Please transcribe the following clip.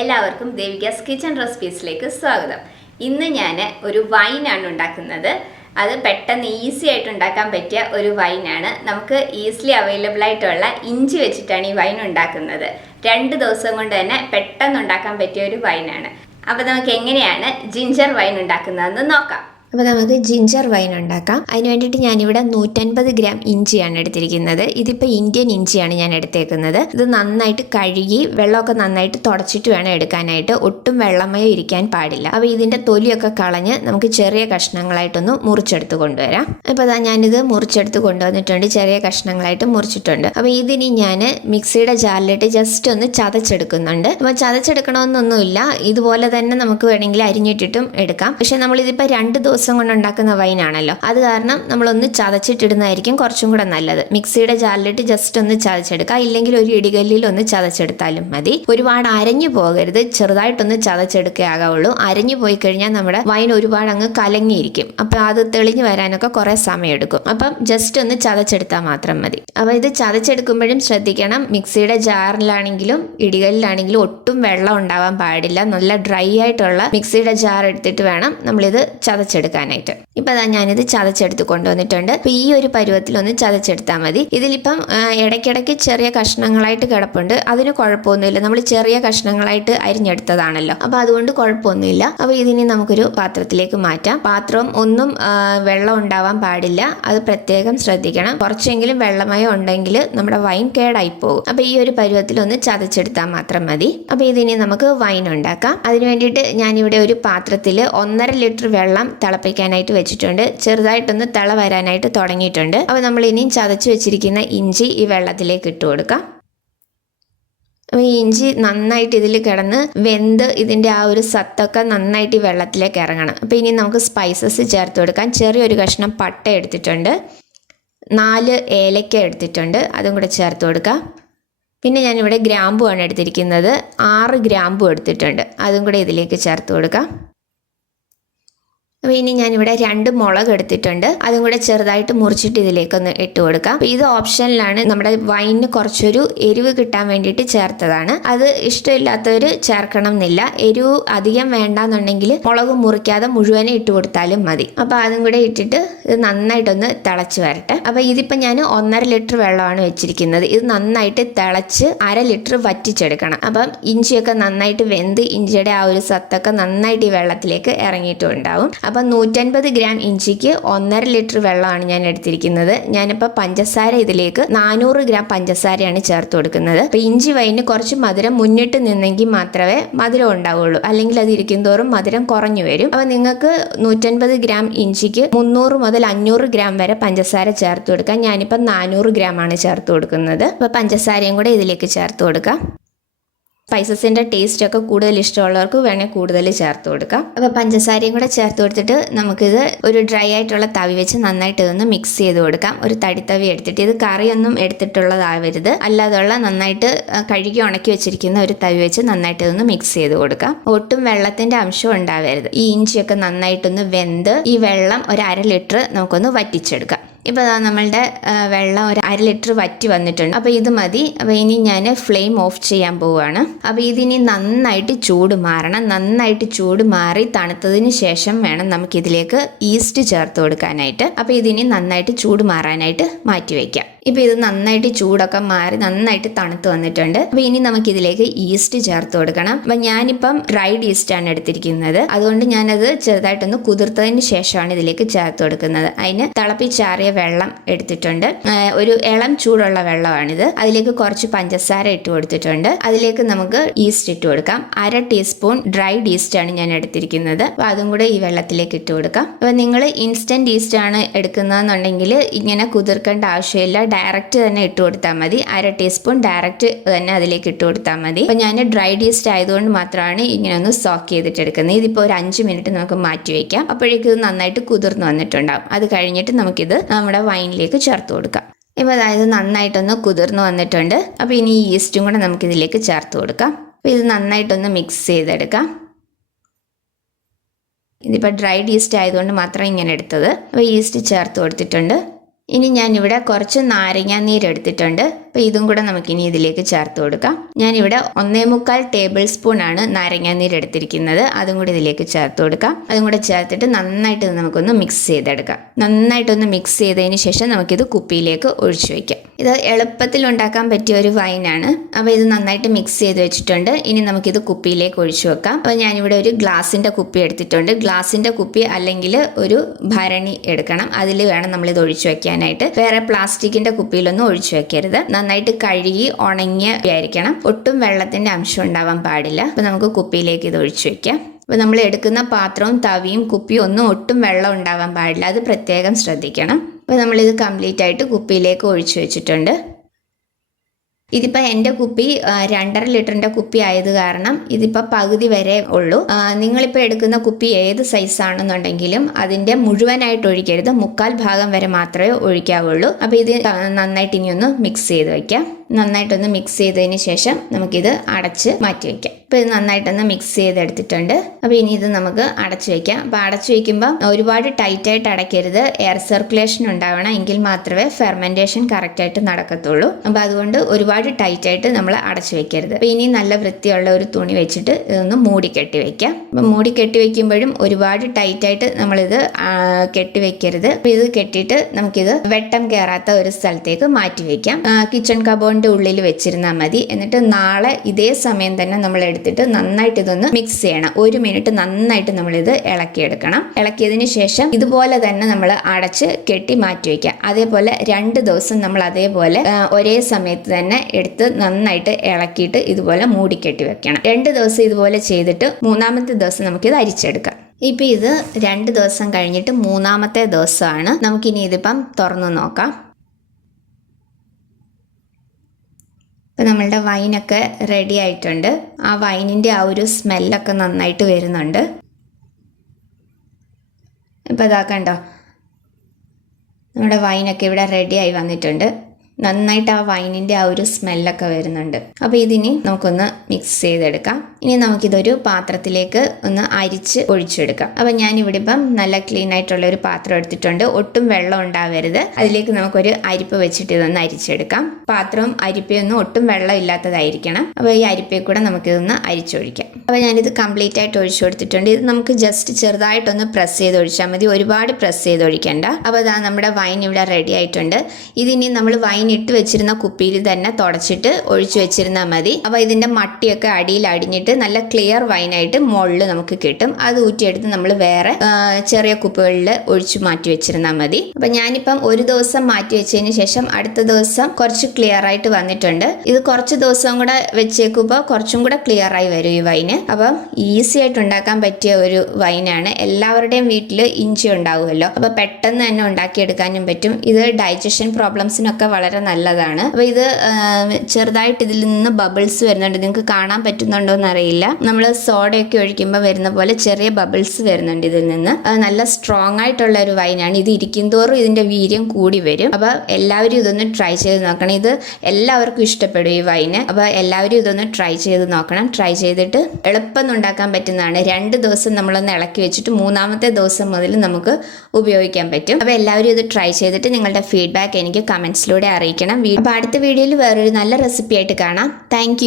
എല്ലാവർക്കും ദേവികാസ് കിച്ചൺ റെസിപ്പീസിലേക്ക് സ്വാഗതം. ഇന്ന് ഞാൻ ഒരു വൈനാണ് ഉണ്ടാക്കുന്നത്. അത് പെട്ടെന്ന് ഈസി ആയിട്ട് ഉണ്ടാക്കാൻ പറ്റിയ ഒരു വൈനാണ്. നമുക്ക് ഈസിലി അവൈലബിൾ ആയിട്ടുള്ള ഇഞ്ചി വെച്ചിട്ടാണ് ഈ വൈൻ ഉണ്ടാക്കുന്നത്. 2 ദിവസം കൊണ്ട് തന്നെ പെട്ടെന്ന് ഉണ്ടാക്കാൻ പറ്റിയ ഒരു വൈനാണ്. അപ്പോൾ നമുക്ക് എങ്ങനെയാണ് ജിഞ്ചർ വൈൻ ഉണ്ടാക്കുന്നതെന്ന് നോക്കാം. അപ്പോൾ നമുക്ക് ജിഞ്ചർ വൈൻ ഉണ്ടാക്കാം. അതിന് വേണ്ടിയിട്ട് ഞാനിവിടെ 150 ഗ്രാം ഇഞ്ചിയാണ് എടുത്തിരിക്കുന്നത്. ഇതിപ്പോൾ ഇന്ത്യൻ ഇഞ്ചിയാണ് ഞാൻ എടുത്തേക്കുന്നത്. ഇത് നന്നായിട്ട് കഴുകി വെള്ളമൊക്കെ നന്നായിട്ട് തുടച്ചിട്ട് വേണം എടുക്കാനായിട്ട്. ഒട്ടും വെള്ളമയം ഇരിക്കാൻ പാടില്ല. അപ്പോൾ ഇതിൻ്റെ തൊലിയൊക്കെ കളഞ്ഞ് നമുക്ക് ചെറിയ കഷ്ണങ്ങളായിട്ടൊന്ന് മുറിച്ചെടുത്ത് കൊണ്ടുവരാം. അപ്പോൾ അതാ ഞാനിത് മുറിച്ചെടുത്ത് കൊണ്ടുവന്നിട്ടുണ്ട്. ചെറിയ കഷ്ണങ്ങളായിട്ട് മുറിച്ചിട്ടുണ്ട്. അപ്പോൾ ഇതിനി ഞാൻ മിക്സിയുടെ ജാറിലിട്ട് ജസ്റ്റ് ഒന്ന് ചതച്ചെടുക്കുന്നുണ്ട്. അപ്പോൾ ചതച്ചെടുക്കണമെന്നൊന്നുമില്ല, ഇതുപോലെ തന്നെ നമുക്ക് വേണമെങ്കിൽ അരിഞ്ഞിട്ടിട്ടും എടുക്കാം. പക്ഷെ നമ്മളിതിപ്പോൾ 2 ദിവസം കൊണ്ട് ഉണ്ടാക്കുന്ന വൈനാണല്ലോ, അത് കാരണം നമ്മളൊന്ന് ചതച്ചിട്ടിടുന്നതായിരിക്കും കുറച്ചും കൂടെ നല്ലത്. മിക്സിയുടെ ജാറിലിട്ട് ജസ്റ്റ് ഒന്ന് ചതച്ചെടുക്കുക, ഇല്ലെങ്കിൽ ഒരു ഇടികല്ലിൽ ഒന്ന് ചതച്ചെടുത്താലും മതി. ഒരുപാട് അരഞ്ഞു പോകരുത്, ചെറുതായിട്ടൊന്ന് ചതച്ചെടുക്കേ ആകാവുള്ളൂ. അരഞ്ഞു പോയി കഴിഞ്ഞാൽ നമ്മുടെ വൈൻ ഒരുപാട് അങ്ങ് കലങ്ങിയിരിക്കും. അപ്പം അത് തെളിഞ്ഞു വരാനൊക്കെ കുറേ സമയം എടുക്കും. അപ്പം ജസ്റ്റ് ഒന്ന് ചതച്ചെടുത്താൽ മാത്രം മതി. അപ്പോൾ ഇത് ചതച്ചെടുക്കുമ്പോഴും ശ്രദ്ധിക്കണം, മിക്സിയുടെ ജാറിലാണെങ്കിലും ഇടികല്ലിലാണെങ്കിലും ഒട്ടും വെള്ളം ഉണ്ടാവാൻ പാടില്ല. നല്ല ഡ്രൈ ആയിട്ടുള്ള മിക്സിയുടെ ജാർ എടുത്തിട്ട് വേണം നമ്മളിത് ചതച്ചെടുക്കാനായിട്ട്. ഇപ്പം അതാ ഞാനിത് ചതച്ചെടുത്ത് കൊണ്ടുവന്നിട്ടുണ്ട്. അപ്പം ഈ ഒരു പരുവത്തിലൊന്ന് ചതച്ചെടുത്താൽ മതി. ഇതിലിപ്പം ഇടയ്ക്കിടയ്ക്ക് ചെറിയ കഷ്ണങ്ങളായിട്ട് കിടപ്പുണ്ട്, അതിന് കുഴപ്പമൊന്നുമില്ല. നമ്മൾ ചെറിയ കഷ്ണങ്ങളായിട്ട് അരിഞ്ഞെടുത്തതാണല്ലോ, അപ്പം അതുകൊണ്ട് കുഴപ്പമൊന്നുമില്ല. അപ്പോൾ ഇതിനി നമുക്കൊരു പാത്രത്തിലേക്ക് മാറ്റാം. പാത്രം ഒന്നും വെള്ളം ഉണ്ടാവാൻ പാടില്ല, അത് പ്രത്യേകം ശ്രദ്ധിക്കണം. കുറച്ചെങ്കിലും വെള്ളമയം ഉണ്ടെങ്കിൽ നമ്മുടെ വൈൻ കേടായി പോകും. അപ്പോൾ ഈ ഒരു പരുവത്തിലൊന്ന് ചതച്ചെടുത്താൽ മാത്രം മതി. അപ്പോൾ ഇതിനി നമുക്ക് വൈൻ ഉണ്ടാക്കാം. അതിന് വേണ്ടിയിട്ട് ഞാനിവിടെ ഒരു പാത്രത്തിൽ 1.5 ലിറ്റർ വെള്ളം തിളപ്പിക്കാനായിട്ട് വെച്ചിട്ടുണ്ട്. ചെറുതായിട്ടൊന്ന് തിള വരാനായിട്ട് തുടങ്ങിയിട്ടുണ്ട്. അപ്പോൾ നമ്മൾ ഇനിയും ചതച്ച് വെച്ചിരിക്കുന്ന ഇഞ്ചി ഈ വെള്ളത്തിലേക്ക് ഇട്ട് കൊടുക്കാം. അപ്പോൾ ഈ ഇഞ്ചി നന്നായിട്ട് ഇതിൽ കിടന്ന് വെന്ത് ഇതിൻ്റെ ആ ഒരു സത്തൊക്കെ നന്നായിട്ട് ഈ വെള്ളത്തിലേക്ക് ഇറങ്ങണം. അപ്പോൾ ഇനി നമുക്ക് സ്പൈസസ് ചേർത്ത് കൊടുക്കാം. ചെറിയൊരു കഷ്ണം പട്ട എടുത്തിട്ടുണ്ട്, 4 ഏലക്ക എടുത്തിട്ടുണ്ട്, അതും കൂടെ ചേർത്ത് കൊടുക്കാം. പിന്നെ ഞാനിവിടെ ഗ്രാമ്പുവാണ് എടുത്തിരിക്കുന്നത്, 6 ഗ്രാമ്പു എടുത്തിട്ടുണ്ട്, അതും കൂടെ ഇതിലേക്ക് ചേർത്ത് കൊടുക്കാം. അപ്പോൾ ഇനി ഞാനിവിടെ 2 മുളക് എടുത്തിട്ടുണ്ട്, അതും കൂടെ ചെറുതായിട്ട് മുറിച്ചിട്ട് ഇതിലേക്കൊന്ന് ഇട്ട് കൊടുക്കാം. അപ്പോൾ ഇത് ഓപ്ഷനിലാണ്, നമ്മുടെ വൈനിന് കുറച്ചൊരു എരിവ് കിട്ടാൻ വേണ്ടിയിട്ട് ചേർത്തതാണ്. അത് ഇഷ്ടമില്ലാത്തവർ ചേർക്കണം എന്നില്ല. എരിവ് അധികം വേണ്ടാന്നുണ്ടെങ്കിൽ മുളക് മുറിക്കാതെ മുഴുവനെ ഇട്ട് കൊടുത്താലും മതി. അപ്പോൾ അതും കൂടെ ഇട്ടിട്ട് ഇത് നന്നായിട്ടൊന്ന് തിളച്ച് വരട്ടെ. അപ്പോൾ ഇതിപ്പോൾ ഞാൻ 1.5 ലിറ്റർ വെള്ളമാണ് വെച്ചിരിക്കുന്നത്. ഇത് നന്നായിട്ട് തിളച്ച് 1/2 ലിറ്റർ വറ്റിച്ചെടുക്കണം. അപ്പം ഇഞ്ചിയൊക്കെ നന്നായിട്ട് വെന്ത് ഇഞ്ചിയുടെ ആ ഒരു സത്തൊക്കെ നന്നായിട്ട് ഈ വെള്ളത്തിലേക്ക് ഇറങ്ങിയിട്ടുണ്ടാവും. അപ്പം 150 ഗ്രാം ഇഞ്ചിക്ക് 1.5 ലിറ്റർ വെള്ളമാണ് ഞാൻ എടുത്തിരിക്കുന്നത്. ഞാനിപ്പോൾ പഞ്ചസാര ഇതിലേക്ക് 400 ഗ്രാം പഞ്ചസാരയാണ് ചേർത്ത് കൊടുക്കുന്നത്. അപ്പോൾ ഇഞ്ചി വൈന് കുറച്ച് മധുരം മുന്നിട്ട് നിന്നെങ്കിൽ മാത്രമേ മധുരം ഉണ്ടാവുള്ളൂ, അല്ലെങ്കിൽ അത് ഇരിക്കും തോറും മധുരം കുറഞ്ഞു വരും. അപ്പോൾ നിങ്ങൾക്ക് 150 ഗ്രാം ഇഞ്ചിക്ക് 300 മുതൽ 500 ഗ്രാം വരെ പഞ്ചസാര ചേർത്ത് കൊടുക്കാം. ഞാനിപ്പോൾ 400 ഗ്രാം ആണ് ചേർത്ത് കൊടുക്കുന്നത്. അപ്പോൾ പഞ്ചസാരയും കൂടെ ഇതിലേക്ക് ചേർത്ത് കൊടുക്കാം. സ്പൈസസിൻ്റെ ടേസ്റ്റൊക്കെ കൂടുതൽ ഇഷ്ടമുള്ളവർക്ക് വേണേൽ കൂടുതൽ ചേർത്ത് കൊടുക്കാം. അപ്പോൾ പഞ്ചസാരയും കൂടെ ചേർത്ത് കൊടുത്തിട്ട് നമുക്കിത് ഒരു ഡ്രൈ ആയിട്ടുള്ള തവി വെച്ച് നന്നായിട്ട് ഇതൊന്ന് മിക്സ് ചെയ്ത് കൊടുക്കാം. ഒരു തടിത്തവി എടുത്തിട്ട്, ഇത് കറിയൊന്നും എടുത്തിട്ടുള്ളതാവരുത്, അല്ലാതുള്ള നന്നായിട്ട് കഴുകി ഉണക്കി വെച്ചിരിക്കുന്ന ഒരു തവി വെച്ച് നന്നായിട്ട് ഇതൊന്ന് മിക്സ് ചെയ്ത് കൊടുക്കാം. ഒട്ടും വെള്ളത്തിൻ്റെ അംശം ഉണ്ടാവരുത്. ഈ ഇഞ്ചിയൊക്കെ നന്നായിട്ടൊന്ന് വെന്ത് ഈ വെള്ളം ഒരു 1/2 ലിറ്റർ നമുക്കൊന്ന് വറ്റിച്ചെടുക്കാം. ഇപ്പോൾ നമ്മളുടെ വെള്ളം ഒരു 1/2 ലിറ്റർ വറ്റി വന്നിട്ടുണ്ട്. അപ്പോൾ ഇത് മതി. അപ്പോൾ ഇനി ഞാൻ ഫ്ലെയിം ഓഫ് ചെയ്യാൻ പോവുകയാണ്. അപ്പോൾ ഇതിനി നന്നായിട്ട് ചൂട് മാറണം. നന്നായിട്ട് ചൂട് മാറി തണുത്തതിന് ശേഷം വേണം നമുക്കിതിലേക്ക് ഈസ്റ്റ് ചേർത്ത് കൊടുക്കാനായിട്ട്. അപ്പോൾ ഇതിനി നന്നായിട്ട് ചൂട് മാറാനായിട്ട് മാറ്റി വയ്ക്കാം. ഇപ്പോൾ ഇത് നന്നായിട്ട് ചൂടൊക്കെ മാറി നന്നായിട്ട് തണുത്ത് വന്നിട്ടുണ്ട്. അപ്പോൾ ഇനി നമുക്കിതിലേക്ക് ഈസ്റ്റ് ചേർത്ത് കൊടുക്കണം. അപ്പം ഞാനിപ്പം ഡ്രൈഡ് ഈസ്റ്റാണ് എടുത്തിരിക്കുന്നത്, അതുകൊണ്ട് ഞാനത് ചെറുതായിട്ടൊന്ന് കുതിർത്തതിന് ശേഷമാണ് ഇതിലേക്ക് ചേർത്ത് കൊടുക്കുന്നത്. അതിന് തിളപ്പിച്ചാറിയ വെള്ളം എടുത്തിട്ടുണ്ട്, ഒരു ഇളം ചൂടുള്ള വെള്ളമാണിത്. അതിലേക്ക് കുറച്ച് പഞ്ചസാര ഇട്ട് കൊടുത്തിട്ടുണ്ട്. അതിലേക്ക് നമുക്ക് ഈസ്റ്റ് ഇട്ട് കൊടുക്കാം. 1/2 ടീസ്പൂൺ ഡ്രൈഡ് ഈസ്റ്റാണ് ഞാൻ എടുത്തിരിക്കുന്നത്. അപ്പോൾ അതും കൂടെ ഈ വെള്ളത്തിലേക്ക് ഇട്ട് കൊടുക്കാം. അപ്പോൾ നിങ്ങൾ ഇൻസ്റ്റൻറ്റ് ഈസ്റ്റ് ആണ് എടുക്കുന്നതെന്നുണ്ടെങ്കിൽ ഇങ്ങനെ കുതിർക്കേണ്ട ആവശ്യമില്ല, ഡയറക്റ്റ് തന്നെ ഇട്ട് കൊടുത്താൽ മതി. 1/2 ടീസ്പൂൺ ഡയറക്റ്റ് തന്നെ അതിലേക്ക് ഇട്ട് കൊടുത്താൽ മതി. അപ്പോൾ ഞാൻ ഡ്രൈഡ് ഈസ്റ്റ് ആയതുകൊണ്ട് മാത്രമാണ് ഇങ്ങനെ ഒന്ന് സോക്ക് ചെയ്തിട്ട് എടുക്കുന്നത്. ഇതിപ്പോൾ ഒരു 5 മിനിറ്റ് നമുക്ക് മാറ്റി വയ്ക്കാം. അപ്പോഴേക്കും ഇത് നന്നായിട്ട് കുതിർന്ന് വന്നിട്ടുണ്ടാകും. അത് കഴിഞ്ഞിട്ട് നമുക്കിത് നമ്മുടെ വൈനിലേക്ക് ചേർത്ത് കൊടുക്കാം. ഇപ്പോൾ അതായത് നന്നായിട്ടൊന്ന് കുതിർന്ന് വന്നിട്ടുണ്ട്. അപ്പോൾ ഇനി ഈ ഈസ്റ്റും കൂടെ നമുക്കിതിലേക്ക് ചേർത്ത് കൊടുക്കാം. അപ്പോൾ ഇത് നന്നായിട്ടൊന്ന് മിക്സ് ചെയ്തെടുക്കാം. ഇതിപ്പോൾ ഡ്രൈഡ് ഈസ്റ്റ് ആയതുകൊണ്ട് മാത്രം ഇങ്ങനെ എടുത്തത്. അപ്പോൾ ഈസ്റ്റ് ചേർത്ത് കൊടുത്തിട്ടുണ്ട്. ഇനി ഞാനിവിടെ കുറച്ച് നാരങ്ങ നീരെടുത്തിട്ടുണ്ട്. അപ്പോൾ ഇതും കൂടെ നമുക്കിനി ഇതിലേക്ക് ചേർത്ത് കൊടുക്കാം. ഞാനിവിടെ 1.25 ടേബിൾ സ്പൂൺ ആണ് നാരങ്ങ നീരെടുത്തിരിക്കുന്നത്. അതും കൂടി ഇതിലേക്ക് ചേർത്ത് കൊടുക്കാം. അതും കൂടെ ചേർത്തിട്ട് നന്നായിട്ട് ഇത് നമുക്കൊന്ന് മിക്സ് ചെയ്തെടുക്കാം. നന്നായിട്ടൊന്ന് മിക്സ് ചെയ്തതിന് ശേഷം നമുക്കിത് കുപ്പിയിലേക്ക് ഒഴിച്ചു വയ്ക്കാം. ഇത് എളുപ്പത്തിൽ ഉണ്ടാക്കാൻ പറ്റിയ ഒരു വൈനാണ്. അപ്പോൾ ഇത് നന്നായിട്ട് മിക്സ് ചെയ്ത് വെച്ചിട്ടുണ്ട്. ഇനി നമുക്കിത് കുപ്പിയിലേക്ക് ഒഴിച്ചു വെക്കാം. അപ്പോൾ ഞാനിവിടെ ഒരു ഗ്ലാസിൻ്റെ കുപ്പി എടുത്തിട്ടുണ്ട്. ഗ്ലാസിൻ്റെ കുപ്പി അല്ലെങ്കിൽ ഒരു ഭരണി എടുക്കണം. അതിൽ വേണം നമ്മളിത് ഒഴിച്ചു വെക്കാനായിട്ട്. വേറെ പ്ലാസ്റ്റിക്കിൻ്റെ കുപ്പിയിലൊന്നും ഒഴിച്ചു വെക്കരുത്. നന്നായിട്ട് കഴുകി ഉണങ്ങിയായിരിക്കണം. ഒട്ടും വെള്ളത്തിൻ്റെ അംശം ഉണ്ടാവാൻ പാടില്ല. അപ്പോൾ നമുക്ക് കുപ്പിയിലേക്ക് ഇത് ഒഴിച്ചു വെക്കാം. അപ്പോൾ നമ്മൾ എടുക്കുന്ന പാത്രവും തവിയും കുപ്പിയും ഒന്നും ഒട്ടും വെള്ളം ഉണ്ടാവാൻ പാടില്ല. അത് പ്രത്യേകം ശ്രദ്ധിക്കണം. അപ്പോൾ നമ്മളിത് കംപ്ലീറ്റ് ആയിട്ട് കുപ്പിയിലേക്ക് ഒഴിച്ചു വെച്ചിട്ടുണ്ട്. ഇതിപ്പോൾ എൻ്റെ കുപ്പി 2.5 ലിറ്ററിൻ്റെ കുപ്പി ആയത് കാരണം ഇതിപ്പോൾ പകുതി വരെ ഉള്ളൂ. നിങ്ങളിപ്പോൾ എടുക്കുന്ന കുപ്പി ഏത് സൈസാണെന്നുണ്ടെങ്കിലും അതിൻ്റെ മുഴുവനായിട്ട് ഒഴിക്കരുത്. 1/4 ഭാഗം വരെ മാത്രമേ ഒഴിക്കാവുള്ളൂ. അപ്പോൾ ഇത് നന്നായിട്ട് ഇനി ഒന്ന് മിക്സ് ചെയ്ത് വയ്ക്കാം. നന്നായിട്ടൊന്ന് മിക്സ് ചെയ്തതിന് ശേഷം നമുക്കിത് അടച്ച് മാറ്റി വയ്ക്കാം. അപ്പോൾ ഇത് നന്നായിട്ടൊന്ന് മിക്സ് ചെയ്തെടുത്തിട്ടുണ്ട്. അപ്പോൾ ഇനി ഇത് നമുക്ക് അടച്ചു വയ്ക്കാം. അപ്പോൾ അടച്ചു വയ്ക്കുമ്പോൾ ഒരുപാട് ടൈറ്റായിട്ട് അടയ്ക്കരുത്. എയർ സർക്കുലേഷൻ ഉണ്ടാവണം. എങ്കിൽ മാത്രമേ ഫെർമെൻറ്റേഷൻ കറക്റ്റായിട്ട് നടക്കത്തുള്ളൂ. അപ്പോൾ അതുകൊണ്ട് ഒരുപാട് ടൈറ്റായിട്ട് നമ്മൾ അടച്ചു വെക്കരുത്. അപ്പോൾ ഇനി നല്ല വൃത്തിയുള്ള ഒരു തുണി വെച്ചിട്ട് ഇതൊന്ന് മൂടി കെട്ടി വയ്ക്കാം. അപ്പോൾ മൂടി കെട്ടി വയ്ക്കുമ്പോഴും ഒരുപാട് ടൈറ്റായിട്ട് നമ്മളിത് കെട്ടി വെക്കരുത്. അപ്പോൾ ഇത് കെട്ടിയിട്ട് നമുക്കിത് വെട്ടം കയറാത്ത ഒരു സ്ഥലത്തേക്ക് മാറ്റി വയ്ക്കാം. കിച്ചൺ കബോർഡിൻ്റെ ഉള്ളിൽ വെച്ചിരുന്നാൽ മതി. എന്നിട്ട് നാളെ ഇതേ സമയം തന്നെ നമ്മൾ എടുത്തിട്ട് നന്നായിട്ട് ഇതൊന്ന് മിക്സ് ചെയ്യണം. 1 മിനിറ്റ് നന്നായിട്ട് നമ്മളിത് ഇളക്കിയെടുക്കണം. ഇളക്കിയതിന് ശേഷം ഇതുപോലെ തന്നെ നമ്മൾ അടച്ച് കെട്ടി മാറ്റി വയ്ക്കുക. അതേപോലെ 2 ദിവസം നമ്മൾ അതേപോലെ ഒരേ സമയത്ത് തന്നെ എടുത്ത് നന്നായിട്ട് ഇളക്കിയിട്ട് ഇതുപോലെ മൂടിക്കെട്ടി വെക്കണം. 2 ദിവസം ഇതുപോലെ ചെയ്തിട്ട് 3-ാമത്തെ ദിവസം നമുക്കിത് അരിച്ചെടുക്കാം. ഇപ്പം ഇത് 2 ദിവസം കഴിഞ്ഞിട്ട് 3-ാമത്തെ ദിവസമാണ്. നമുക്കിനി ഇതിപ്പം തുറന്നു നോക്കാം. ഇപ്പം നമ്മളുടെ വൈനൊക്കെ റെഡി ആയിട്ടുണ്ട്. ആ വൈനിൻ്റെ ആ ഒരു സ്മെല്ലൊക്കെ നന്നായിട്ട് വരുന്നുണ്ട്. ഇപ്പം ഇതാ കണ്ടോ, നമ്മുടെ വൈനൊക്കെ ഇവിടെ റെഡി ആയി വന്നിട്ടുണ്ട്. നന്നായിട്ട് ആ വൈനിൻ്റെ ആ ഒരു സ്മെല്ലൊക്കെ വരുന്നുണ്ട്. അപ്പോൾ ഇതിനി നമുക്കൊന്ന് മിക്സ് ചെയ്തെടുക്കാം. ഇനി നമുക്കിതൊരു പാത്രത്തിലേക്ക് ഒന്ന് അരിച്ച് ഒഴിച്ചെടുക്കാം. അപ്പോൾ ഞാനിവിടെ ഇപ്പം നല്ല ക്ലീൻ ആയിട്ടുള്ള ഒരു പാത്രം എടുത്തിട്ടുണ്ട്. ഒട്ടും വെള്ളം ഉണ്ടാവരുത്. അതിലേക്ക് നമുക്കൊരു അരിപ്പ വെച്ചിട്ട് ഇതൊന്ന് അരിച്ചെടുക്കാം. പാത്രവും അരിപ്പയൊന്നും ഒട്ടും വെള്ളം ഇല്ലാത്തതായിരിക്കണം. അപ്പോൾ ഈ അരിപ്പയിൽ കൂടെ നമുക്കിതൊന്ന് അരിച്ചൊഴിക്കാം. അപ്പോൾ ഞാനിത് കംപ്ലീറ്റ് ആയിട്ട് ഒഴിച്ചു കൊടുത്തിട്ടുണ്ട്. ഇത് നമുക്ക് ജസ്റ്റ് ചെറുതായിട്ടൊന്ന് പ്രസ് ചെയ്ത് ഒഴിച്ചാൽ മതി. ഒരുപാട് പ്രസ് ചെയ്ത് ഒഴിക്കേണ്ട. അപ്പോൾ ഇതാ നമ്മുടെ വൈൻ ഇവിടെ റെഡി ആയിട്ടുണ്ട്. ഇതിനി നമ്മൾ വൈൻ ഇട്ട് വെച്ചിരുന്ന കുപ്പിയിൽ തന്നെ തുടച്ചിട്ട് ഒഴിച്ചു വെച്ചിരുന്നാൽ മതി. അപ്പോൾ ഇതിൻ്റെ മട്ടിയൊക്കെ അടിയിൽ അടിഞ്ഞിട്ട് നല്ല ക്ലിയർ വൈനായിട്ട് മുകളിൽ നമുക്ക് കിട്ടും. അത് ഊറ്റിയെടുത്ത് നമ്മൾ വേറെ ചെറിയ കുപ്പികളിൽ ഒഴിച്ചു മാറ്റി വെച്ചിരുന്നാൽ മതി. അപ്പം ഞാനിപ്പം ഒരു ദിവസം മാറ്റി വെച്ചതിന് ശേഷം അടുത്ത ദിവസം കുറച്ച് ക്ലിയർ ആയിട്ട് വന്നിട്ടുണ്ട്. ഇത് കുറച്ച് ദിവസം കൂടെ വെച്ചേക്കുമ്പോൾ കുറച്ചും കൂടെ ക്ലിയർ ആയി വരും ഈ വൈന്. അപ്പം ഈസി ആയിട്ട് ഉണ്ടാക്കാൻ പറ്റിയ ഒരു വൈനാണ്. എല്ലാവരുടെയും വീട്ടിൽ ഇഞ്ചി ഉണ്ടാവുമല്ലോ. അപ്പോൾ പെട്ടെന്ന് തന്നെ ഉണ്ടാക്കിയെടുക്കാനും പറ്റും. ഇത് ഡൈജഷൻ പ്രോബ്ലംസിനൊക്കെ വളരെ നല്ലതാണ്. അപ്പോൾ ഇത് ചെറുതായിട്ട് ഇതിൽ നിന്ന് ബബിൾസ് വരുന്നുണ്ട്. നിങ്ങൾക്ക് കാണാൻ പറ്റുന്നുണ്ടോ എന്നറിയില്ല. നമ്മൾ സോഡയൊക്കെ ഒഴിക്കുമ്പോൾ വരുന്ന പോലെ ചെറിയ ബബിൾസ് വരുന്നുണ്ട് ഇതിൽ നിന്ന്. നല്ല സ്ട്രോങ് ആയിട്ടുള്ള ഒരു വൈനാണ്. ഇത് ഇരിക്കും തോറും ഇതിൻ്റെ വീര്യം കൂടി വരും. അപ്പോൾ എല്ലാവരും ഇതൊന്ന് ട്രൈ ചെയ്ത് നോക്കണം. ഇത് എല്ലാവർക്കും ഇഷ്ടപ്പെടും ഈ വൈന്. അപ്പോൾ എല്ലാവരും ഇതൊന്ന് ട്രൈ ചെയ്ത് നോക്കണം. ട്രൈ ചെയ്തിട്ട് എളുപ്പം ഉണ്ടാക്കാൻ പറ്റുന്നതാണ്. 2 ദിവസം നമ്മളൊന്ന് ഇളക്കി വെച്ചിട്ട് 3-ാമത്തെ ദിവസം മുതൽ നമുക്ക് ഉപയോഗിക്കാൻ പറ്റും. അപ്പോൾ എല്ലാവരും ഇത് ട്രൈ ചെയ്തിട്ട് നിങ്ങളുടെ ഫീഡ്ബാക്ക് എനിക്ക് കമൻസിലൂടെ അറിയിക്കണം. അപ്പോൾ അടുത്ത വീഡിയോയിൽ വേറൊരു നല്ല റെസിപ്പി ആയിട്ട് കാണാം. താങ്ക്